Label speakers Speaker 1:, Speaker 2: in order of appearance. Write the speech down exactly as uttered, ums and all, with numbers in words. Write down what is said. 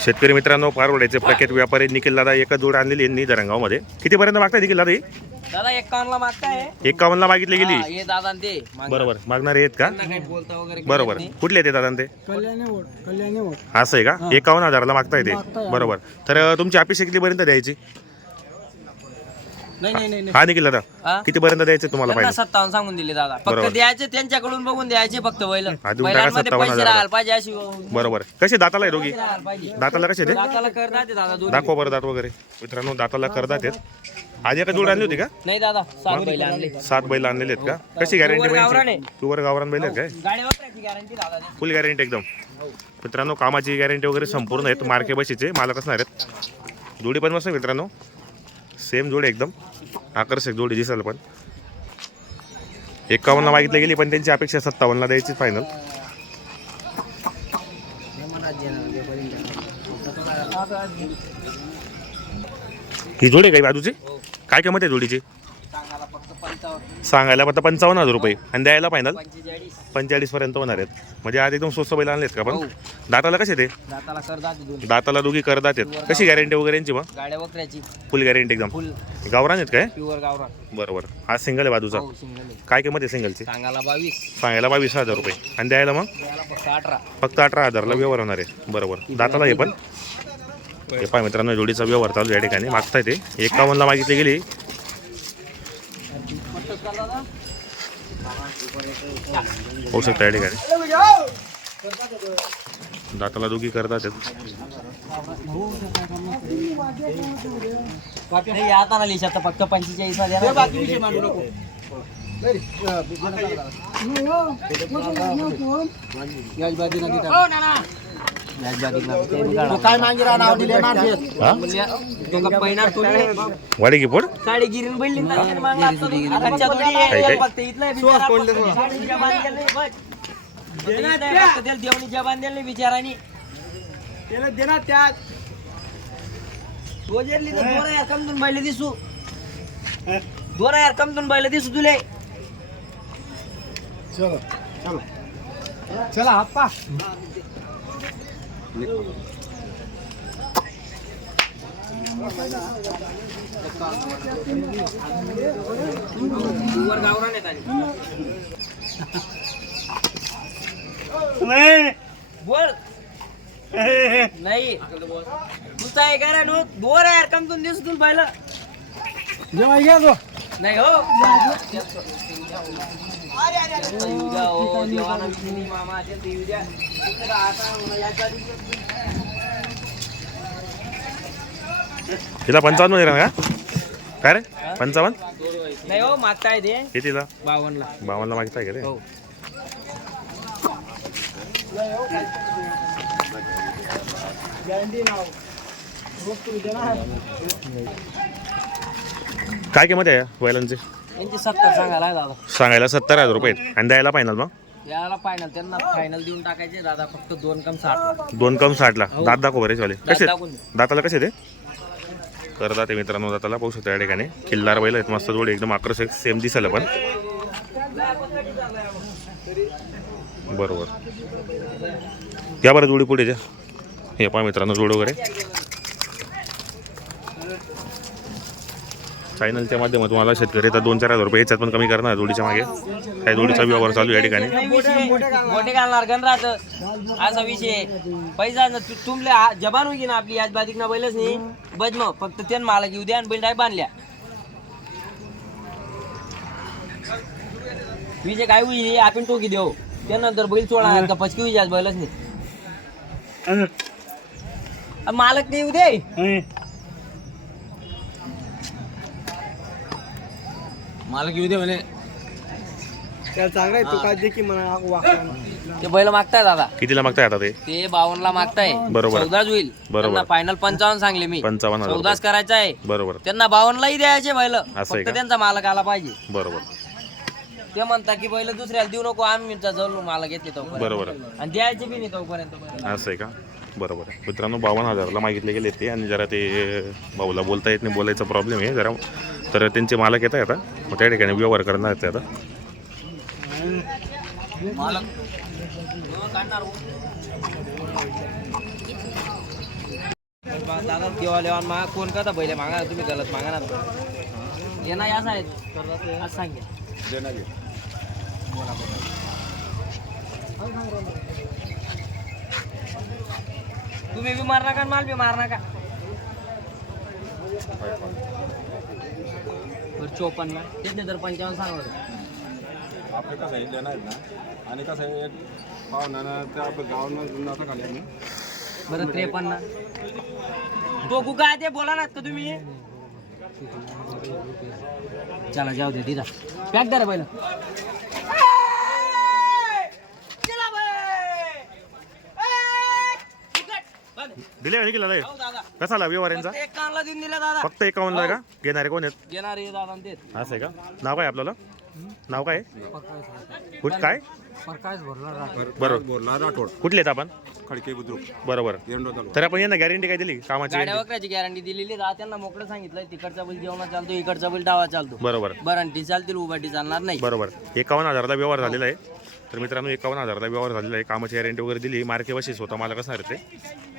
Speaker 1: शेतकरी मित्रांनो, पारवड्याचे प्रख्यात व्यापारी निखिल दादा एकच जोड आणलेली आहे निधरंगाव मध्ये. किती पर्यंत मागताय निखिल दादा?
Speaker 2: दादा एकावन्न ला मागताय.
Speaker 1: एकावन्न ला मागितली गेली.
Speaker 2: हे दादा ते
Speaker 1: बरोबर मागणारे आहेत का?
Speaker 2: काही बोलता वगैरे
Speaker 1: बरोबर. कुठले आहेत दादा ते?
Speaker 3: कल्याणी कल्याणी
Speaker 1: असं आहे का? एकावन्न हजारला मागताय ते. बरोबर. तर तुमची अपेक्षा किती पर्यंत द्यायची?
Speaker 2: नाही नाही नाही
Speaker 1: हा निखिल दादा,
Speaker 2: हा?
Speaker 1: किती पर्यंत द्यायचे तुम्हाला
Speaker 2: त्यांना
Speaker 1: पाहिजे?
Speaker 2: सत्तावन्न सांगून दिले दादा.
Speaker 1: बरोबर.
Speaker 2: फक्त द्यायचे त्यांच्याकडून बघून द्यायचे फक्त बैल.
Speaker 1: हा, देऊन टाका
Speaker 2: बैलांमध्ये
Speaker 1: सत्तावन्न
Speaker 2: पैसे
Speaker 1: हजार.
Speaker 2: राहायला पाहिजे अशी
Speaker 1: बरोबर. कसे दाताला आहे दोघी?
Speaker 2: राहायला पाहिजे.
Speaker 1: दाताला कसे ते?
Speaker 2: दाताला करतात ते दादा दोन्ही.
Speaker 1: दाखवा बरं दात वगैरे. मित्रांनो, दाताला करदात आहेत. आज एका जोड आणली होती का?
Speaker 2: नाही दादा सात बैल आणले.
Speaker 1: सात बैल आणलेले आहेत का? कशी गॅरंटी
Speaker 2: प्युअर गावरान
Speaker 1: पाहिजे?
Speaker 2: आहे.
Speaker 1: प्युअर गावरान बैल आहेत काय?
Speaker 2: गाडी वापरायची गॅरंटी दादा देतो.
Speaker 1: फुल गॅरंटी एकदम. मित्रांनो, कामाची गॅरंटी वगैरे संपूर्ण आहेत. मार्के बशीचे मालक असणार आहेत. जोडी पण मस्त आहे मित्रांनो, सेम जोडी एकदम आकर्षक जोडी दिसेल. पण एकावन्नला मागितली गेली, पण त्यांची अपेक्षा सत्तावन्नला द्यायची फायनल. ही जोडी आहे काही बाजूची? काय किंमत आहे जोडीची?
Speaker 2: सांगायला फक्त पंचावन्न
Speaker 1: सांगायला फक्त पंचावन्न हजार रुपये आणि द्यायला फायनल
Speaker 2: पंचेचाळीस.
Speaker 1: पंचेचाळीस पर्यंत होणार आहेत. म्हणजे आज एकदम स्वस्त बैल आणलेत का? पण
Speaker 2: हो.
Speaker 1: दाताला कसे ते?
Speaker 2: दाताला करतात दोन्ही.
Speaker 1: दाताला दोघी करदात आहेत. कशी गॅरंटी वगैरे यांची? मग
Speaker 2: गाड्या वकऱ्याची
Speaker 1: फुल गॅरंटी एकदम.
Speaker 2: फुल
Speaker 1: गावरान आहेत काय?
Speaker 2: प्युअर गावरान.
Speaker 1: बरोबर. हा सिंगल आहे बाजूचा.
Speaker 2: हो सिंगल आहे.
Speaker 1: काय किंमत आहे सिंगलची?
Speaker 2: सांगायला बावीस.
Speaker 1: सांगायला बावीस हजार रुपये आणि द्यायला मग
Speaker 2: द्यायला फक्त अठरा.
Speaker 1: फक्त अठरा हजारला व्यवहार होणार आहे. बरोबर. दाताला हे पण हे पाय मित्रांनो, जोडीचा व्यवहार चालू या ठिकाणी. मागताय ते एकावन्नला मागितली गेली. होऊ शकता या ठिकाणी. दाताला दोघी करतात आहेत.
Speaker 2: नाही आता ना लिहिशात फक्त पंचेचाळीस हजार.
Speaker 3: काय मागे राहणार दिले
Speaker 1: हा? वाडी की पोट
Speaker 2: साडी गिरीन बैल फक्त इथलं देवणी जबान दिले बिचारानी.
Speaker 3: देणार त्यात
Speaker 2: रोजेरली तर दोरा यार कमतून बैल दिसू. दोरा यार कमतून बैल दिसू तुले.
Speaker 3: चलो चलो चला आप्पा.
Speaker 2: वर गावरान आहेत आणि. बोल नाही तुझा आहे का रे नु दोर यार कमतून दिसू तुला बैल.
Speaker 3: जेव्हा घ्या तो
Speaker 2: नाही हो येऊ द्या हो देवाला विष्णू मामा असेल ते येऊ द्या. इकडं आता याच्या
Speaker 1: तिला पंचावन्न मध्ये राहणार का? काय रे पंचावन्न?
Speaker 2: नाही हो मागताय ते
Speaker 1: कितीला?
Speaker 2: बावनला.
Speaker 1: बावन्नला मागताय का रे?
Speaker 2: हो
Speaker 1: काय किंमत आहे बैलांची?
Speaker 2: यांची सत्तर सांगायला आहे दादा.
Speaker 1: सांगायला सत्तर हजार रुपये आहेत आणि द्यायला फायनल मग
Speaker 2: याला फायनल त्यांना फायनल देऊन टाकायचे दादा फक्त दोन कम साठ.
Speaker 1: दोन कम साठला. दात दाखव बरेच वाले कसे
Speaker 2: दाखवून दे.
Speaker 1: दाताला कसे ते? करदात आहे मित्रांनो, दाताला पाहू शकता या ठिकाणी. किल्लार बैल आहेत, मस्त जोडी एकदम आकर्षक सेम दिसायला पण. बरोबर. या बरं जोडी पुढे द्या. हे पहा मित्रांनो जोड वगैरे फायनलच्या माध्यमातून तुम्हाला शेतकरी तर दोन चार हजार रुपये याच्यात पण कमी करणार जोडीच्या मागे. काही जोडीचा व्यवहार चालू या ठिकाणी.
Speaker 2: नाही विषय मोठे घालणार गणराज असा विषय पैसा न तु- तुमले आ- जबान होगी ना आपली आज बाधिक ना बैलच नाही बज मग फक्त त्यान मालक येऊ द्या आणि बैल डाय बांधल्या विजय काय होई आपण टोकी देऊ त्यानंतर बैल सोडा का पचकी विजय आज बैलच नाही. आ, मालक नाही येऊ दे.
Speaker 3: मालक येऊ दे म्हणे. त्याला चांगला आहे तू काय दे की म्हणा वाकडा.
Speaker 2: ते बैल मागताय दादा.
Speaker 1: कितीला मागताय आता ते?
Speaker 2: ते बावनला मागताय.
Speaker 1: बरोबर.
Speaker 2: चौदाच होईल.
Speaker 1: बरोबर.
Speaker 2: त्यांना फायनल पंचावन्न सांगले मी.
Speaker 1: पंचावन्न हजार
Speaker 2: चौदाच करायचा आहे.
Speaker 1: बरोबर.
Speaker 2: त्यांना बावनलाही द्यायचे बैल
Speaker 1: आहे
Speaker 2: फक्त
Speaker 1: का?
Speaker 2: त्यांचा मालक आला पाहिजे.
Speaker 1: बरोबर.
Speaker 2: ते म्हणता की बैल दुसऱ्याला देऊ नको आम्ही जाऊ मालक घेतले तोपर्यंत
Speaker 1: बरोबर.
Speaker 2: आणि द्यायचे बी नाही तोपर्यंत बैल.
Speaker 1: असं आहे का? बरोबर आहे मित्रांनो. बावन्न हजारला मागितले गेले ते आणि जरा ते भाऊला बोलता येत नाही, बोलायचा प्रॉब्लेम आहे जरा. तर त्यांचे मालक येत आहे आता, मग त्या ठिकाणी व्यवहार करणार ते आता.
Speaker 2: मालक दादा देवा लेवा मागा कोण का पहिले मागा ना, तुम्ही गलत मागा ना ये ना याच आहेत आज सांग्या बोला तुम्ही बी मार नका माल बी मार नका चोपन्न त्याचे तर पंचावन्न सांगा
Speaker 4: आपलं कसं आहे देणार ना आणि कसं आहे एक पाहुण्यानं त्या आपल्या गावानं नसा खाली आम्ही
Speaker 2: बरं त्रेपन्न तो कुका आहे ते बोला ना का तुम्ही चला जाऊ दे तिथं पॅक करा पहिलं
Speaker 1: दिले का किलो
Speaker 2: हो दादा
Speaker 1: कसा आला व्यवहार यांचा
Speaker 2: एक कानला देऊन दिला दादा
Speaker 1: फक्त एकावन्न आहे का घेणारे कोण आहेत
Speaker 2: घेणार आहे दादा आणि तेच
Speaker 1: असं आहे का नाव काय आपल्याला नाव काय कुठ काय बरोबर
Speaker 4: बोलला राठोड
Speaker 1: कुठले आहेत आपण
Speaker 4: खडके बुद्रुक
Speaker 1: बरोबर
Speaker 4: एरंडो तालुका
Speaker 1: तर आपण यांना गॅरंटी काय दिली कामाची
Speaker 2: गाड्या वगैरेची गॅरंटी दिलेली दादा त्यांना मोकळं सांगितलंय तिकडचा बैल जेवणा चालतो इकडचा बैल डावा चालतो
Speaker 1: बरोबर
Speaker 2: बरंटी चालतील उभाटी चालणार नाही
Speaker 1: बरोबर एकावन्न हजारला व्यवहार झालेला आहे तर मित्रांनो एकावन्न हजारला व्यवहार झालेला आहे कामाची गॅरंटी वगैरे दिली मार्के बशीस होता मला कसं ते